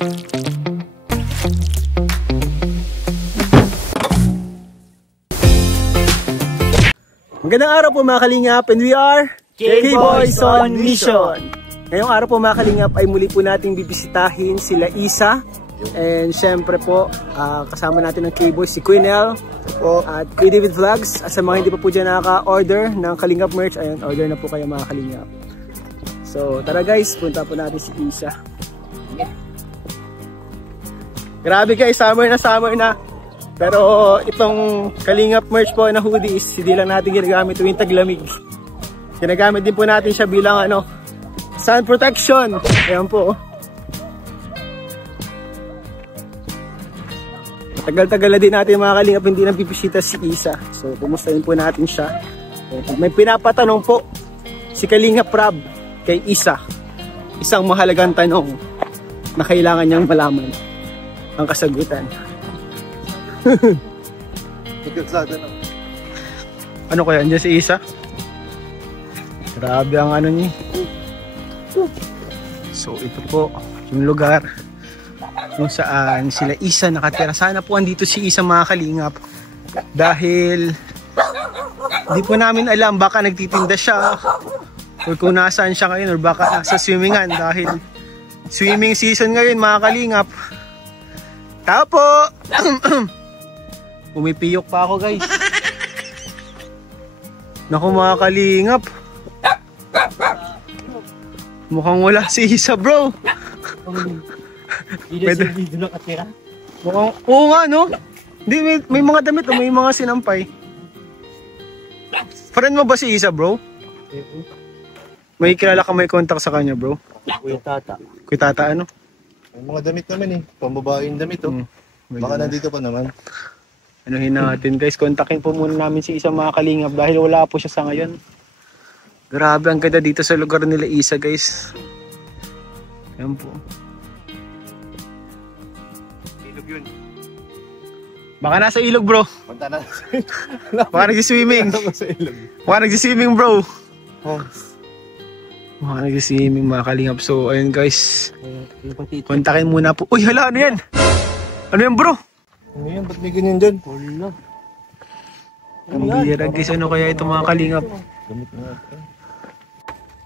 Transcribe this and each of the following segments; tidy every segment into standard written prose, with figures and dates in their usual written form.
Magandang araw po mga kalingap, and we are K-Boys on Mission. Ngayong araw po mga kalingap ay muli po nating bibisitahin sila Isa. And syempre po, kasama natin ng K-Boys si Quinel at Kuya David Vlogs. At sa mga hindi pa po dyan nakaka-order ng Kalingap merch, ayun, order na po kayo mga kalingap. So tara guys, punta po natin si Isa. Grabe guys, summer na. Pero itong Kalingap merch po na hoodies, hindi lang natin ginagamit tuwing taglamig. Ginagamit din po natin siya bilang sun protection. Ayan po. Tagal-tagal na din natin mga Kalingap hindi nang bibisita si Isa. So kumustahin po natin siya. May pinapatanong po si Kalingap Rob kay Isa. Isang mahalagang tanong na kailangan niyang malaman ang kasagutan. Ano kaya andyan si Isa? Grabe ang niya. So ito po yung lugar kung saan sila Isa nakatira. Sana po andito si Isa mga Kalingap, dahil hindi po namin alam, baka nagtitinda siya o kung nasaan siya ngayon, or baka nasa swimmingan dahil swimming season ngayon mga Kalingap. Tao po. Pumipiyok pa ako guys. Naku mga Kalingap, mukhang wala si Isa bro. Pwede dito nakatira? Mukhang, oo nga no. Hindi, may mga damit o may mga sinampay. Friend mo ba si Isa bro? May kilala ka, may contact sa kanya bro? Kuya Tata. Kuya Tata ano? May mga damit naman pambabaeng damit Baka nandito pa naman. Anuhin natin guys, kontakin po muna namin si Isa mga Kalingap dahil wala po siya sa ngayon. Grabe ang ganda dito sa lugar nila Isa guys. Ayan po. Ilog yun. Baka nasa ilog bro. Punta na. Baka nagsiswimming. Baka nagsiswimming bro. Baka nagsiswimming mga Kalingap. So ayun guys, kontakin muna po. Uy hala, ano yan? Ano yan bro? Ano yan? Ba't may ganyan dyan? Wala. Ang bihira guys, ano kaya ito mga Kalingap? Damit na natin.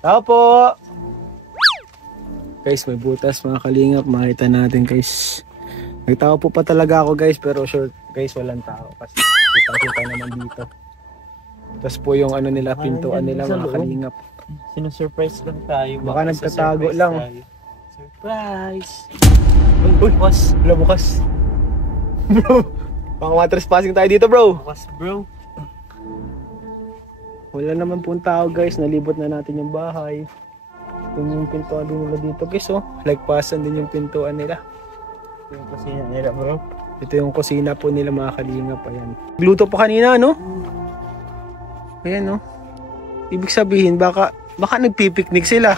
Tao po! Guys, may butas mga Kalingap. Makita natin guys. Nagtao po pa talaga ako guys, pero sure guys walang tao. Kasi kita naman dito. Tapos po yung nila, pintuan nila mga Kalingap. Sinusurprise lang tayo. Baka nagtatago lang. Tayo. Surprise! Uy, bukas. Wala bukas. Bro, baka matrespassing tayo dito bro. Bukas bro. Wala naman pong tao guys, nalibot na natin yung bahay. Yung pintuan din nila dito guys lagpasan din yung pintuan nila. Yung kusina nila bro. Ito yung kusina po nila mga Kalingap. Ayan. Gluto pa kanina no? Ayan no. Ibig sabihin baka nagpipiknik sila.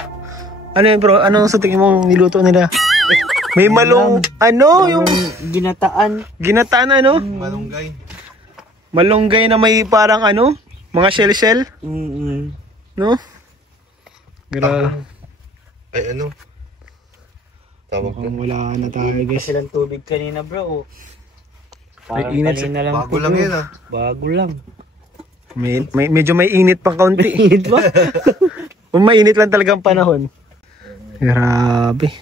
Ano yun bro? Ano sa tingin mong niluto nila? May yung ginataan. Ginataan Malunggay. Malunggay na may parang mga shell. No? Grabe. Ay tawag ko. Wala na tayo guys. Silang tubig kanina bro. May init. Lang bago lang yan Bago lang. Medyo may init pang kaunti. Init ba? Mainit lang talagang panahon. Grabe.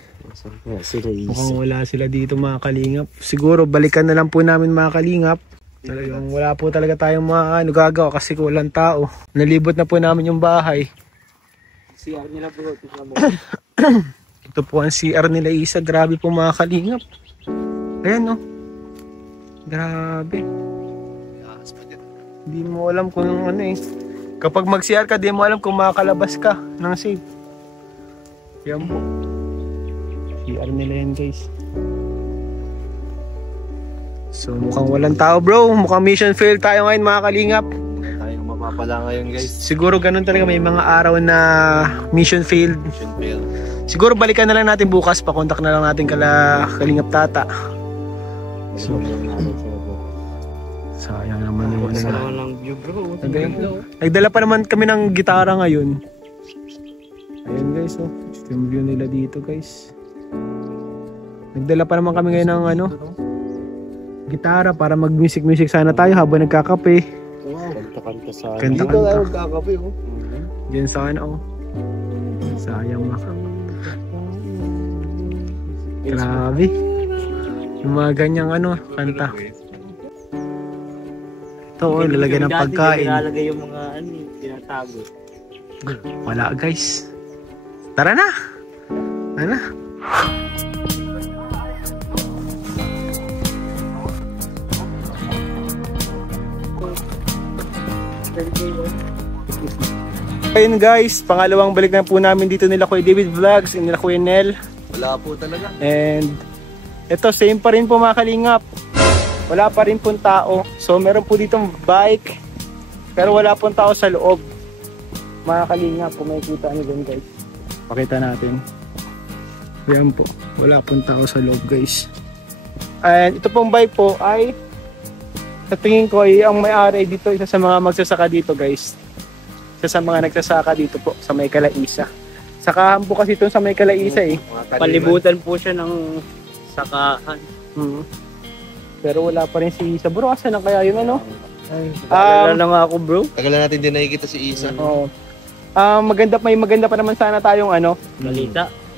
Mukhang wala sila dito mga Kalingap. Siguro balikan na lang po namin mga Kalingap. Talagang wala po talaga tayong gagawa kasi walang tao. Nalibot na po namin yung bahay. CR nila bro. Ito po ang CR nila Isa. Grabe po mga Kalingap. Ayan no. Grabe. Hindi mo alam kung kapag mag-CR ka, di mo alam kung makakalabas ka ng safe. Yan po. CR nila yan guys. So mukhang walang tao bro. Mukhang mission fail tayo ngayon mga Kalingap. Tayong mapapala ngayon guys. Siguro ganun talaga, may mga araw na mission failed. Siguro balikan na lang natin bukas. Pakontak na lang natin Kalingap Tata. So sayang naman yung ng view bro. Nagdala pa naman kami ng gitara ngayon. Ayun guys Ito yung view nila dito guys. Nagdala pa naman kami ngayon ng ano, gitara para mag-music sana tayo habang nagkakape. Kanta-kanta sa Dito tayo magkakape, oh. Diyan sana, oh. Sayang na. Grabe. Yung mga ganyang ano, kanta. Ito, oh, lalagyan ng pagkain. Nilalagay yung mga ano, tinatago. Wala guys. Tara na. Tara na. Ayun guys, pangalawang balik na po namin dito nila Kuya David Vlogs and nila Kuya Nel. Wala po talaga. And ito, same pa rin po mga kalingap. Wala pa rin pong tao. So meron po ditong bike, pero wala pong tao sa loob. Mga kalingap, kung makikita nyo dun guys. Pakita natin. Ayan po, wala pong tao sa loob guys. And ito pong bike po ay, sa tingin ko ay ang may-ari dito, isa sa mga magsasaka dito guys. Isa sa mga nagsasaka dito po sa may Kalaisa. Sakahan po kasi ito sa may Kalaisa eh. Palibutan po siya ng sakahan. Pero wala pa rin si Isa. Bro, asan na kaya yun ano? Alala na nga ako bro. Tagal na natin din nakikita si Isa. Oo. May maganda pa naman sana tayong ano,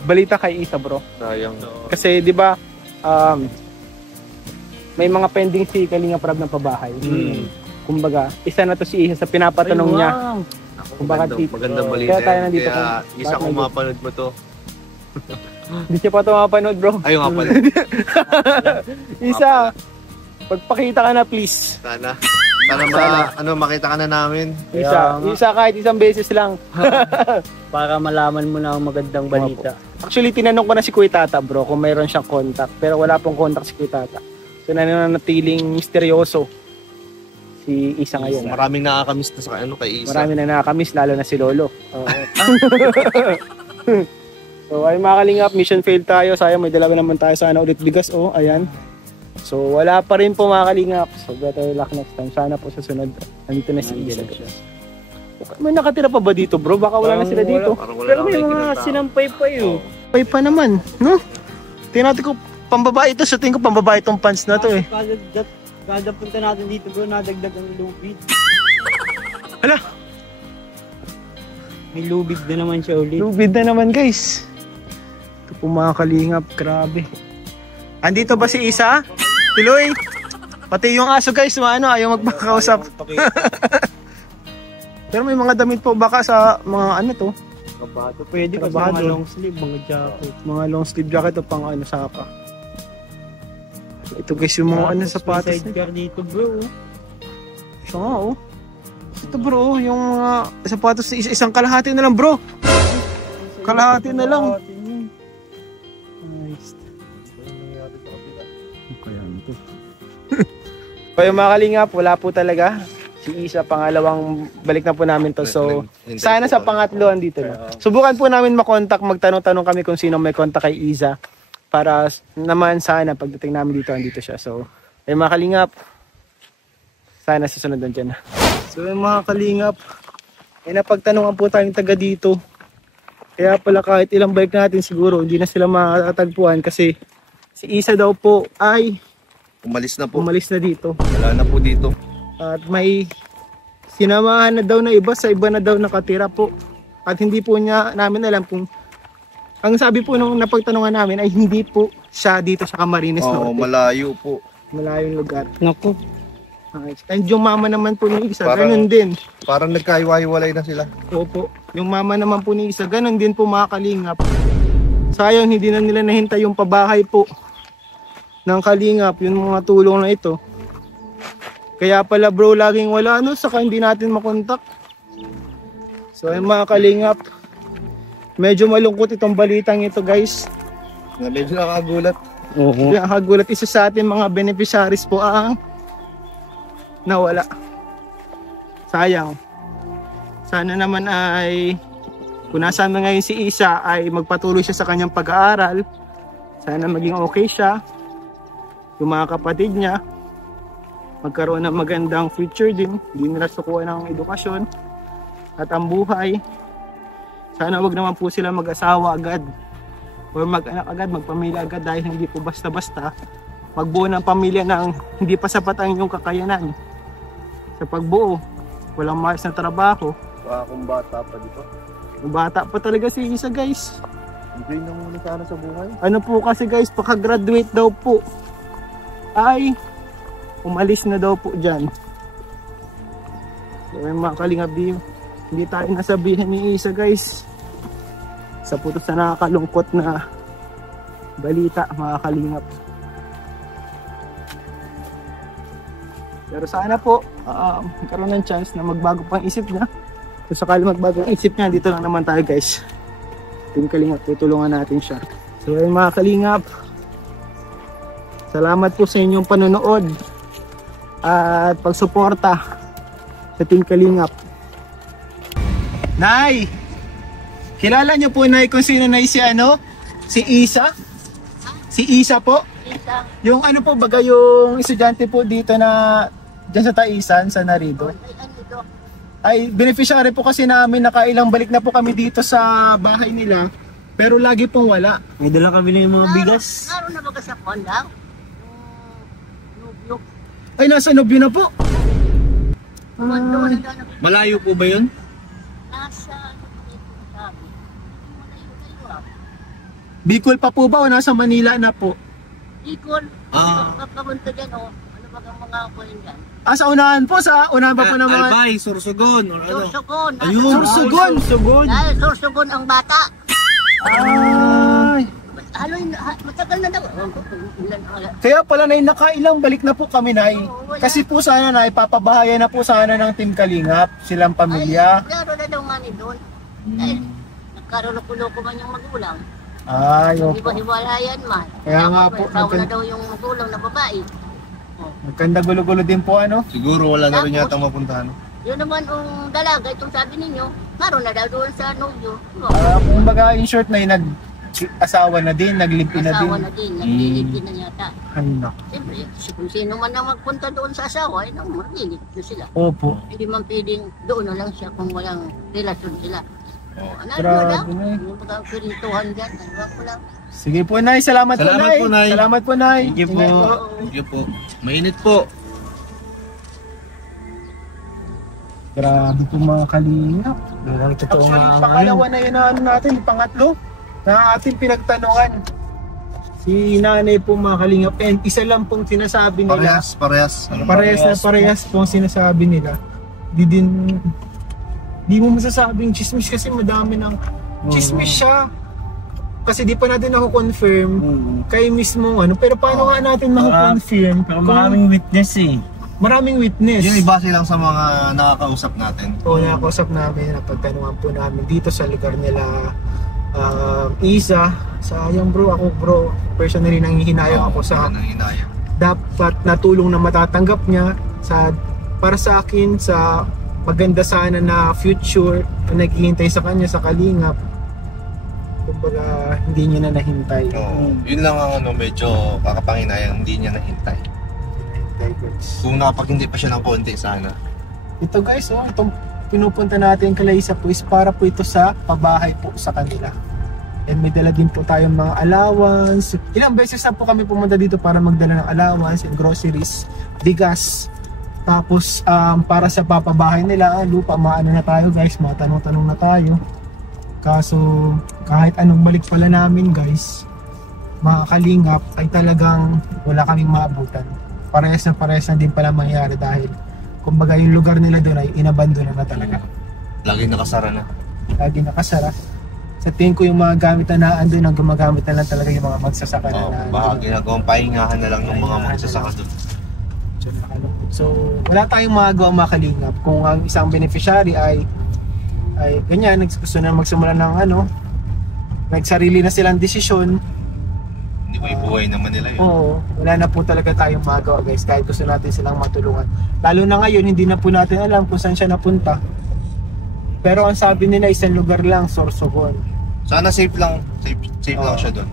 balita kay Isa bro. Sayang. Kasi 'di ba may mga pending si Kalinga Prab ng pabahay. Kumbaga, isa na to si Isa sa pinapatanong niya. Kung bakit Magandang balita. Kaya tayo nandito. Kaya Isa, kung mapanood mo to. Hindi siya pa ito mapanood bro. Ayun nga pala. Isa, pagpakita ka na please. Sana makita ka na namin. Isa kahit isang beses lang. Para malaman mo na ang magandang balita. Actually, tinanong ko na si Kuya Tata bro kung mayroon siyang contact. Pero wala pong contact si Kuya Tata. So nananatiling misteryoso si Isa ngayon. Maraming nakakamiss na sa kay Isa. Marami na nakakamiss, lalo na si Lolo. So ay mga kalingap, mission failed tayo. Sayang, may dalawa naman tayo sana ulit bigas. Oh, ayan. So wala pa rin po mga kalingap. So better luck next time. Sana po sa sunod. Nandito na si Isa. May nakatira pa ba dito bro? Baka wala na sila dito. Pero may mga sinampay pa yun. Pay pa naman, no? Tingnan natin ko, pambabae ito. Sa tingin ko pambabae itong pants na to eh. Kada punta natin dito bro, nadagdag ang lubid. Hala! May lubid na naman siya ulit. Lubid na naman guys. Ito po mga kalingap, grabe. Andito ba si Isa? Tuloy! Pati yung aso guys, ayaw magpakausap. Pero may mga damit po baka sa mga ano to. Kabado. Pwede kasi Kabado. mga long sleeve, mga jacket. Mga long sleeve jacket o pang saka. Ito guys yung mga sapatos. May sidecar dito bro. Ito nga oh. Ito bro, yung mga sapatos isang kalahati na lang bro. Kalahati na lang. Nice. Kaya nito. Kaya mga kalingap, wala po talaga. Si Isa, pangalawang balik na po namin to. So, sana sa pangatlo andito na. Subukan po namin makontak, magtanong-tanong kami kung sino may kontak kay Isa. Para naman sana pagdating namin dito, andito siya. So, ay mga kalingap, sana sa sunod nandiyan na. So, mga kalingap, ay napagtanungan po tayong taga dito. Kaya pala kahit ilang bike natin siguro, hindi na sila matatagpuan kasi si Isa daw po ay umalis na po. Umalis na dito. Wala na po dito. At may sinamahan na daw na iba, sa iba na daw nakatira po. At hindi po namin alam kung, ang sabi po nung napagtanungan namin ay hindi po siya dito sa Camarines Norte. Oo, malayo po. Malayong lugar. Naku. And yung mama naman po ni Isa, ganun din. Parang nagkahiwa-hiwalay na sila. Opo. Yung mama naman po ni Isa, ganun din po mga kalingap. Sayang hindi na nila nahintay yung pabahay po ng kalingap, yung mga tulong na ito. Kaya pala bro, laging wala saka hindi natin makontak. So yung mga kalingap, medyo malungkot itong balitang ito guys. Medyo nakagulat. Nakakagulat, isa sa ating mga beneficiaries po ang nawala. Sayang. Sana naman ay kung nasaan na ngayon si Isa ay magpatuloy siya sa kanyang pag-aaral. Sana maging okay siya. Yung mga kapatid niya magkaroon ng magandang future din. Hindi nila sukuha ng edukasyon at ang buhay. Sana wag naman po sila mag-asawa agad. or mag-anak agad, magpamilya agad dahil hindi po basta-basta magbuo ng pamilya ng hindi pa sapat ang inyong kakayanan sa pagbuo. Walang maayos na trabaho. Baka kung bata pa dito. Yung bata pa talaga si Isa guys. Enjoy na muna sana sa buhay. Ano po kasi guys, pagka-graduate daw po ay umalis na daw po dyan. So yung mga Kalingap, hindi tayo nasabihin ni Isa guys. Sa puto sa nakakalungkot na balita mga Kalingap. Pero sana po magkaroon ng chance na magbago pang isip niya. Kung sakali magbago ang isip niya, dito lang naman tayo guys. Team Kalingap, tutulungan natin siya. So ayun mga Kalingap, salamat po sa inyong panonood at pagsuporta sa Team Kalingap. Nay! Kilala niyo po Nay kung sino Nay si ano? Si Isa? Si Isa po? Isa. Yung ano po baga yung estudyante po dito na dyan sa Taisan, sa Narido. Ay beneficiary po kasi namin, nakailang balik na po kami dito sa bahay nila. Pero lagi pong wala. May dala kami ng mga bigas. Naroon na baga sa Kondang? Nubyo. Ay nasa Nobyo na po. Malayo po ba yun? Nasa sabi. Bicol pa po ba o nasa Manila na po? Bicol. Papunta dyan o. Ano ba ang mga kuhin dyan? Sa unahan po, sa unahan pa po ng mga... Albay, Sorsogon, or ano? Sorsogon. Ayun, Sorsogon. Dahil Sorsogon ang bata. Ay. Matagal na daw. Kaya pala Nay, nakailang balik na po kami Nay. Kasi po sana Nay, papabahaya na po sana ng Team Kalingap, silang pamilya. Ay, klaro na daw nga ni Don. Dahil nagkaroon-loko man yung magulang. Ay, Hindi opo. ba hiwalayan man? Kaya nga po, Asawa na daw yung magulang na babae. Magkanda gulo-gulo din po ano. Siguro wala na rin yata mapuntahan. Yun naman ang dalaga, itong sabi ninyo, naroon na daw doon sa Nubyo. Kung baga in short Nay, nag-asawa na din, nag-live-in na din. Asawa na din, naglilipin na yata. Ay naku. Siyempre, kung sino man na magpunta doon sa asawa, ay nang maglilip na sila. Opo. Hindi man pwedeng doon na lang siya kung walang relasyon sila. Ano Grabe, lang? Nay. Yung mga pirintuhan dyan, ano ko lang. Sige po Nay, salamat po Salamat Nay. po, Nay. Salamat po Nay. Thank you po. Ingat po. Thank you po. Mainit po. Grabe po mga Kalingap. Ang totoo nga Actually, ang pangalawa na yun na ano natin, pangatlo na ating pinagtanungan. Si nanay po mga Kalingap, and isa lang pong sinasabi nila. Parehas. Ano, Parehas pong sinasabi nila. Di mo masasabing chismis kasi madami ng chismis siya. Kasi di pa natin ako-confirm kayo mismo ano. Pero paano nga natin mako-confirm? Pero maraming witness eh. Maraming witness. Yun ay base lang sa mga nakakausap natin. Oo, nakakusap namin, napagtanungan po namin dito sa lugar nila Isa. Sayang bro, personally nanghihinayang ako sa Nanginaya. dapat na tulong na matatanggap niya para sa akin sa maganda sana na future na naghihintay sa kanya sa Kalingap. Kumbaga hindi niya na nahintay. Oo. Yun lang ang ano, medyo kakapanginayang hindi niya nahintay. Kung nakapag-hindi pa siya ng konti sana. Ito guys, itong pinupunta natin kay Isa po is para po ito sa pabahay po sa kanila. And may dala din po tayong mga allowance. Ilang beses na po kami pumunta dito para magdala ng allowance and groceries, bigas. Tapos para sa papabahay nila, lupa, maano na tayo guys, matanong-tanong na tayo. Kaso kahit anong balik pala namin guys, mga Kalingap, ay talagang wala kaming maabutan. Parehas na din pala mangyayari dahil kumbaga yung lugar nila doon ay inabandona na talaga. Lagi nakasara na. Lagi nakasara. Sa tingin ko yung mga gamit na naandun, ang gumagamit na lang talaga yung mga magsasaka na Baka ginagawang pahingahan na lang ng mga magsasaka doon. So wala tayong magawang mga Kalingap kung ang isang beneficiary ay ganyan, gusto na magsimula ng nagsarili na silang desisyon. Hindi mo ibuhay naman nila yun. Oo, wala na po talaga tayong magawa guys kahit gusto natin silang matulungan. Lalo na ngayon, hindi na po natin alam kung saan siya napunta. Pero ang sabi nila isang lugar lang, Sorsogon. Sana safe lang siya doon.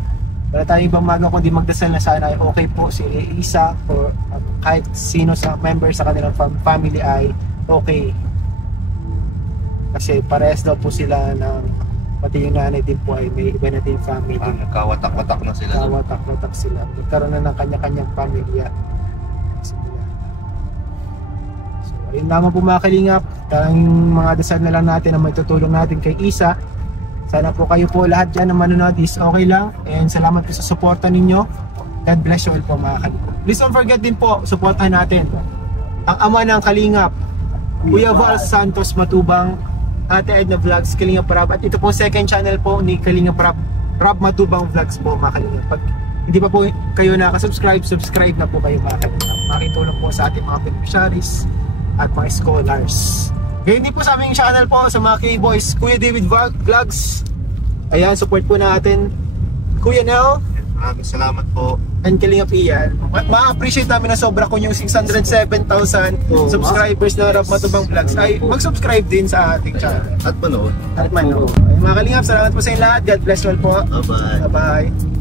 Wala tayong ibang magawa kundi magdasal na sana ay okay po si Isa or kahit sino sa member sa kanilang family ay okay. Kasi parehas daw po sila ng Pati yung nanay din po ay may iba na din family. Nagkawatak-watak na sila. Kawatak-watak sila. Nagkaroon na ng kanya-kanyang pamilya. So, ayun naman po mga kalingap. Ang mga dasal na lang natin na may tutulong natin kay Isa. Sana po kayo po lahat dyan na manonood is okay lang. And salamat po sa suporta ninyo. God bless you all po mga kalingap. Please don't forget din po, suportahan natin ang ama ng kalingap, Kuya Val Santos Matubang, Ate Edna Vlogs, Kalingap Rab. At ito po second channel po ni Kalingap Rab, Rab Matubang Vlogs po mga kalingap. Pag hindi pa po kayo nakasubscribe, subscribe na po kayo mga kalingap. Makitulong po sa ating mga beneficiaries at mga scholars. Ganyan din po sa aming channel po sa mga K-Boys, Kuya David Vlogs. Ayan, support po natin Kuya Nel. Maraming salamat po. And Kalingap Ian. Ma-appreciate namin na sobra ko yung 607,000 subscribers na Rab Matubang Vlogs ay mag-subscribe din sa ating channel. At manood. At manood. Mga Kalingap, salamat po sa inyo lahat. God bless you all po. Bye-bye. Bye-bye.